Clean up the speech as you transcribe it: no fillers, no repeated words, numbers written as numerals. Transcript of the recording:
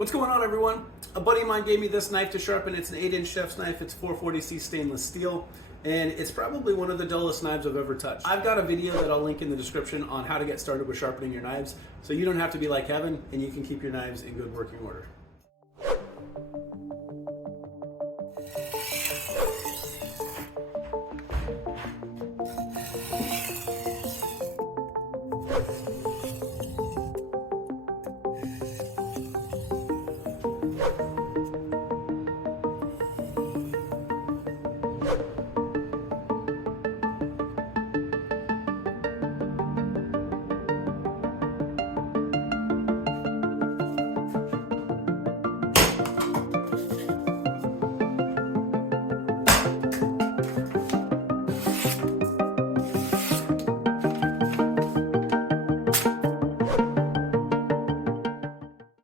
What's going on, everyone? A buddy of mine gave me this knife to sharpen. It's an 8-inch chef's knife. It's 440C stainless steel, and it's probably one of the dullest knives I've ever touched. I've got a video that I'll link in the description on how to get started with sharpening your knives, so you don't have to be like Kevin, and you can keep your knives in good working order.